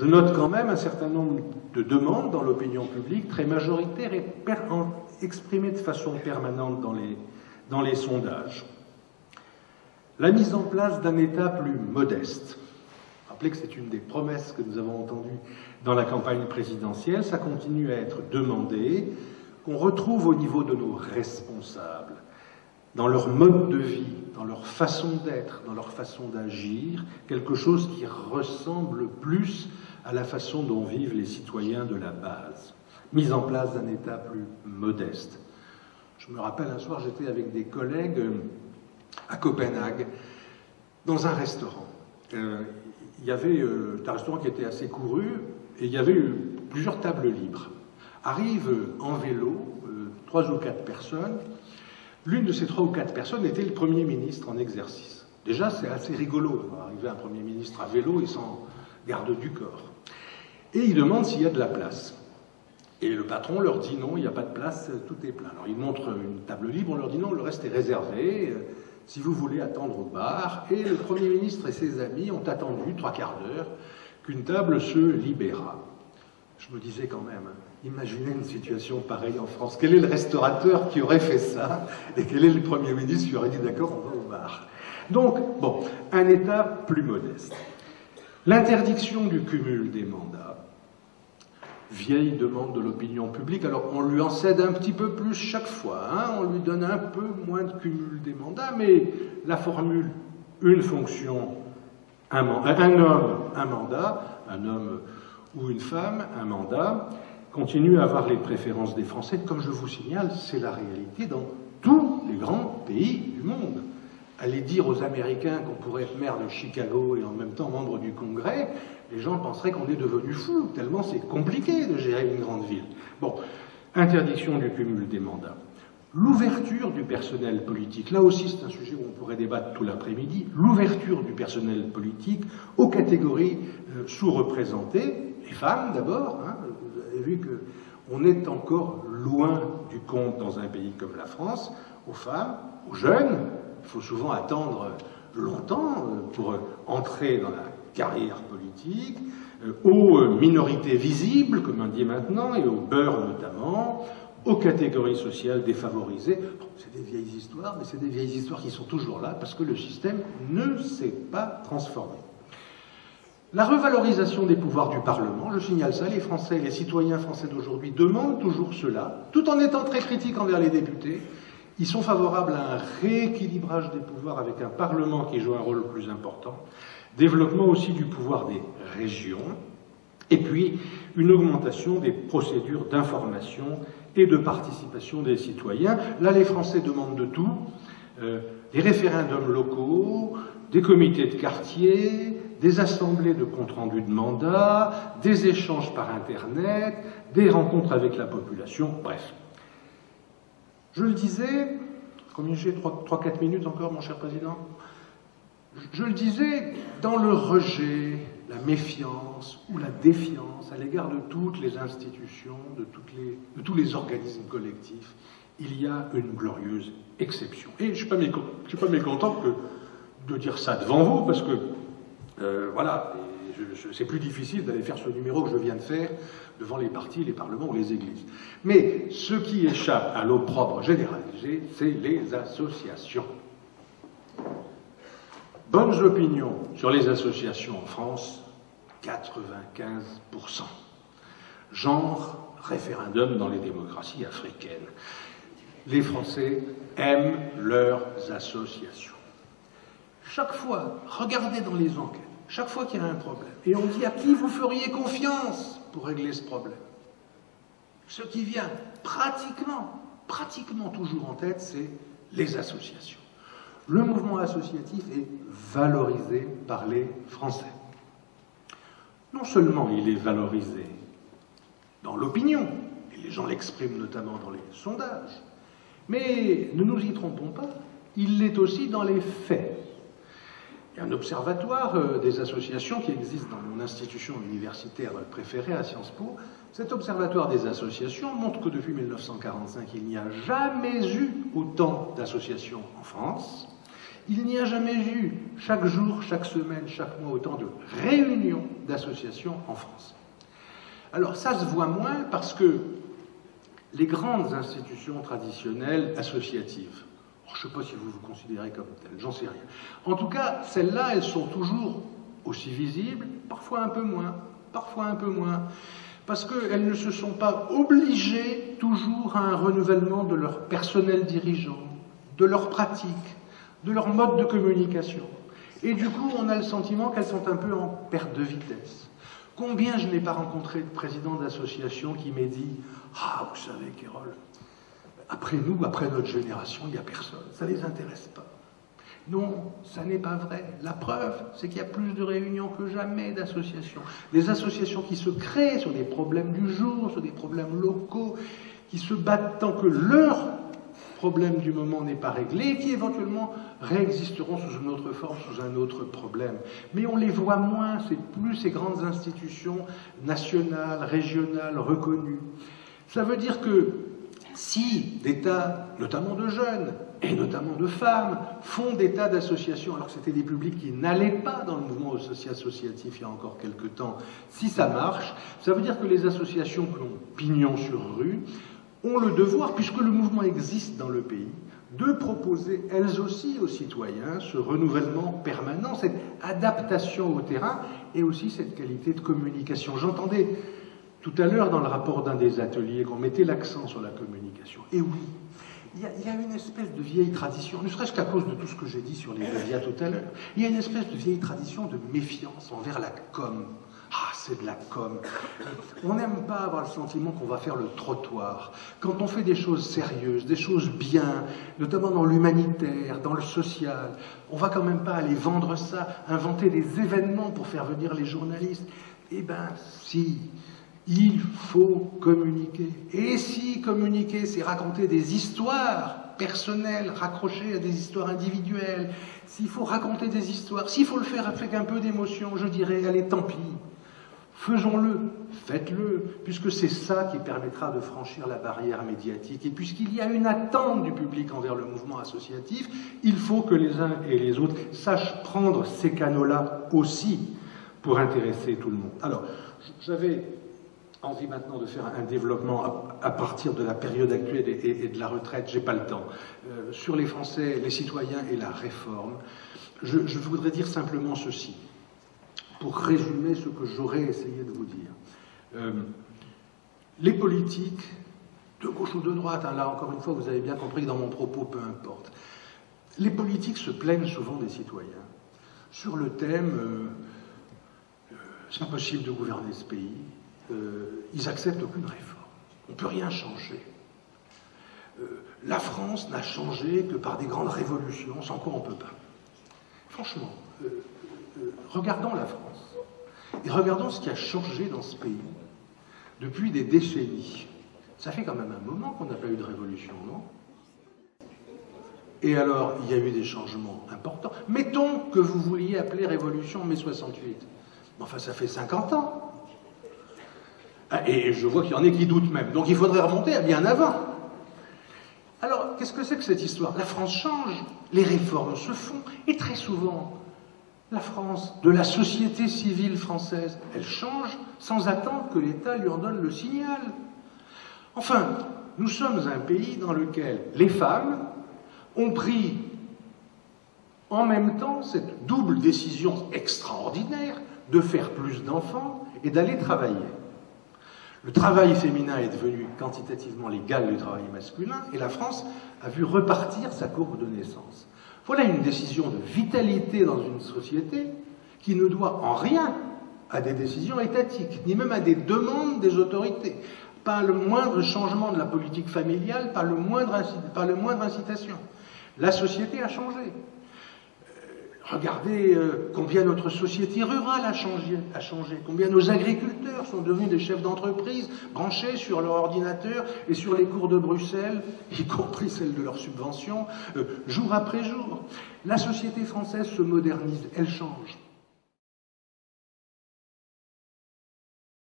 Je note quand même un certain nombre de demandes dans l'opinion publique, très majoritaires et exprimées de façon permanente dans les sondages. La mise en place d'un État plus modeste. Rappelez que c'est une des promesses que nous avons entendues dans la campagne présidentielle. Ça continue à être demandé, qu'on retrouve au niveau de nos responsables, dans leur mode de vie, dans leur façon d'être, dans leur façon d'agir, quelque chose qui ressemble plus à la façon dont vivent les citoyens de la base. Mise en place d'un État plus modeste. Je me rappelle un soir, j'étais avec des collègues à Copenhague, dans un restaurant. Il y avait un restaurant qui était assez couru, et il y avait plusieurs tables libres. Arrivent en vélo 3 ou 4 personnes. L'une de ces 3 ou 4 personnes était le Premier ministre en exercice. Déjà, c'est assez rigolo de voir arriver un Premier ministre à vélo et sans garde du corps. Et il demande s'il y a de la place. Et le patron leur dit non, il n'y a pas de place, tout est plein. Alors il montre une table libre, on leur dit non, le reste est réservé, si vous voulez attendre au bar. Et le Premier ministre et ses amis ont attendu 3 quarts d'heure qu'une table se libéra. Je me disais quand même, imaginez une situation pareille en France. Quel est le restaurateur qui aurait fait ça? Et quel est le Premier ministre qui aurait dit d'accord, on va au bar? Donc, bon, un État plus modeste. L'interdiction du cumul des mandats, vieille demande de l'opinion publique, alors on lui en cède un petit peu plus chaque fois, hein, on lui donne un peu moins de cumul des mandats, mais la formule une fonction, un homme, un mandat, un homme ou une femme, un mandat, continue à avoir les préférences des Français. Comme je vous signale, c'est la réalité dans tous les grands pays du monde. Aller dire aux Américains qu'on pourrait être maire de Chicago et en même temps membre du Congrès, les gens penseraient qu'on est devenu fou, tellement c'est compliqué de gérer une grande ville. Bon, interdiction du cumul des mandats. L'ouverture du personnel politique, là aussi c'est un sujet où on pourrait débattre tout l'après-midi, l'ouverture du personnel politique aux catégories sous-représentées, les femmes d'abord, hein, vous avez vu qu'on est encore loin du compte dans un pays comme la France, aux femmes, aux jeunes. Il faut souvent attendre longtemps pour entrer dans la carrière politique, aux minorités visibles, comme on dit maintenant, et aux beurs notamment, aux catégories sociales défavorisées. Bon, c'est des vieilles histoires, mais c'est des vieilles histoires qui sont toujours là parce que le système ne s'est pas transformé. La revalorisation des pouvoirs du Parlement, je signale ça, les Français, les citoyens français d'aujourd'hui demandent toujours cela, tout en étant très critiques envers les députés. Ils sont favorables à un rééquilibrage des pouvoirs avec un Parlement qui joue un rôle plus important, développement aussi du pouvoir des régions, et puis une augmentation des procédures d'information et de participation des citoyens. Là, les Français demandent de tout, des référendums locaux, des comités de quartier, des assemblées de compte-rendu de mandat, des échanges par Internet, des rencontres avec la population, bref. Je le disais, combien j'ai 3-4 minutes encore, mon cher Président? Je le disais, dans le rejet, la méfiance ou la défiance à l'égard de toutes les institutions, de tous les organismes collectifs, il y a une glorieuse exception. Et je ne suis pas mécontent de dire ça devant vous, parce que, voilà, c'est plus difficile d'aller faire ce numéro que je viens de faire devant les partis, les parlements ou les églises. Mais ce qui échappe à l'opprobre généralisé, c'est les associations. Bonnes opinions sur les associations en France, 95%. Genre référendum dans les démocraties africaines. Les Français aiment leurs associations. Chaque fois, regardez dans les enquêtes, chaque fois qu'il y a un problème, et on dit à qui vous feriez confiance pour régler ce problème. Ce qui vient pratiquement toujours en tête, c'est les associations. Le mouvement associatif est valorisé par les Français. Non seulement il est valorisé dans l'opinion, et les gens l'expriment notamment dans les sondages, mais ne nous y trompons pas, il l'est aussi dans les faits. Il y a un observatoire des associations qui existe dans mon institution universitaire préférée à Sciences Po. Cet observatoire des associations montre que depuis 1945, il n'y a jamais eu autant d'associations en France. Il n'y a jamais eu, chaque jour, chaque semaine, chaque mois, autant de réunions d'associations en France. Alors ça se voit moins parce que les grandes institutions traditionnelles associatives, je ne sais pas si vous vous considérez comme telles, j'en sais rien. En tout cas, celles-là, elles sont toujours aussi visibles, parfois un peu moins, parce qu'elles ne se sont pas obligées toujours à un renouvellement de leur personnel dirigeant, de leurs pratiques, de leur mode de communication. Et du coup, on a le sentiment qu'elles sont un peu en perte de vitesse. Combien je n'ai pas rencontré de présidents d'associations qui m'aient dit « Ah, vous savez, Kérol, après nous, après notre génération, il n'y a personne, ça ne les intéresse pas. » Non, ça n'est pas vrai. La preuve, c'est qu'il y a plus de réunions que jamais d'associations. Des associations qui se créent sur des problèmes du jour, sur des problèmes locaux, qui se battent tant que leur problème du moment n'est pas réglé, et qui éventuellement réexisteront sous une autre forme, sous un autre problème. Mais on les voit moins, c'est plus ces grandes institutions nationales, régionales, reconnues. Ça veut dire que si des tas, notamment de jeunes, et notamment de femmes, font des tas d'associations, alors que c'était des publics qui n'allaient pas dans le mouvement associatif il y a encore quelques temps, si ça marche, ça veut dire que les associations qui ont pignon sur rue ont le devoir, puisque le mouvement existe dans le pays, de proposer elles aussi aux citoyens ce renouvellement permanent, cette adaptation au terrain et aussi cette qualité de communication. J'entendais tout à l'heure dans le rapport d'un des ateliers qu'on mettait l'accent sur la communication. Et oui, il y a une espèce de vieille tradition, ne serait-ce qu'à cause de tout ce que j'ai dit sur les médias tout à l'heure, il y a une espèce de vieille tradition de méfiance envers la com. Ah, c'est de la com. On n'aime pas avoir le sentiment qu'on va faire le trottoir. Quand on fait des choses sérieuses, des choses bien, notamment dans l'humanitaire, dans le social, on va quand même pas aller vendre ça, inventer des événements pour faire venir les journalistes. Eh bien, si, il faut communiquer. Et si communiquer, c'est raconter des histoires personnelles, raccrochées à des histoires individuelles, s'il faut raconter des histoires, s'il faut le faire avec un peu d'émotion, je dirais, allez, tant pis. Faisons-le, faites-le, puisque c'est ça qui permettra de franchir la barrière médiatique. Et puisqu'il y a une attente du public envers le mouvement associatif, il faut que les uns et les autres sachent prendre ces canaux-là aussi pour intéresser tout le monde. Alors, j'avais envie maintenant de faire un développement à partir de la période actuelle et de la retraite, j'ai pas le temps. Sur les Français, les citoyens et la réforme, je voudrais dire simplement ceci. Pour résumer ce que j'aurais essayé de vous dire. Les politiques, de gauche ou de droite, hein, là encore une fois, vous avez bien compris que dans mon propos, peu importe. Les politiques se plaignent souvent des citoyens sur le thème c'est impossible de gouverner ce pays, ils n'acceptent aucune réforme, on ne peut rien changer. La France n'a changé que par des grandes révolutions, sans quoi on ne peut pas. Franchement, regardons la France. Et regardons ce qui a changé dans ce pays depuis des décennies. Ça fait quand même un moment qu'on n'a pas eu de révolution, non? Et alors, il y a eu des changements importants. Mettons que vous vouliez appeler révolution mai 68. Enfin, ça fait 50 ans. Et je vois qu'il y en a qui doutent même. Donc il faudrait remonter à bien avant. Alors, qu'est-ce que c'est que cette histoire? La France change, les réformes se font, et très souvent, la France, de la société civile française, elle change sans attendre que l'État lui en donne le signal. Enfin, nous sommes un pays dans lequel les femmes ont pris en même temps cette double décision extraordinaire de faire plus d'enfants et d'aller travailler. Le travail féminin est devenu quantitativement l'égal du travail masculin et la France a vu repartir sa courbe de naissance. Voilà une décision de vitalité dans une société qui ne doit en rien à des décisions étatiques, ni même à des demandes des autorités. Pas le moindre changement de la politique familiale, pas le moindre incitation. La société a changé. Regardez combien notre société rurale a changé, combien nos agriculteurs sont devenus des chefs d'entreprise branchés sur leur ordinateur et sur les cours de Bruxelles, y compris celles de leurs subventions, jour après jour. La société française se modernise, elle change.